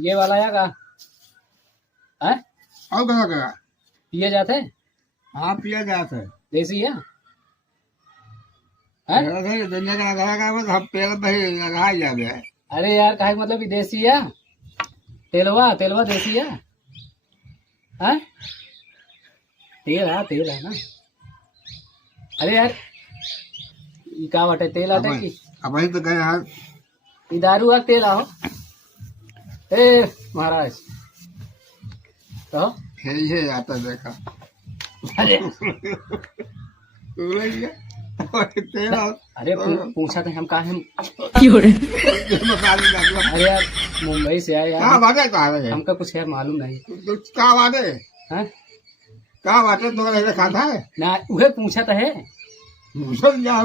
ये वाला या का है और क्या पिए जाते हाँ पिया जाता है देसी या दुनिया का लगा हम पेड़ भाई लगा जा गया अरे यार काहे का मतलब कि देसी या तेलवा तेलवा देसी या है तेल है ना। अरे यार ये का बाटे तेल आटे की अब वही तो गए यार ये दारू का तेल आओ ए महाराज तो ये आता देखा अरे तेल अरे पूछा था हम कहा हम मसाले अरे यार मुंबई से आए कहाँ यार बात है कहाँ है हमका कुछ यार मालूम नहीं कहाँ बात है हाँ कहाँ बात है तुम्हारा ऐसा खाता है ना उहे पूछा तो है मुझे क्या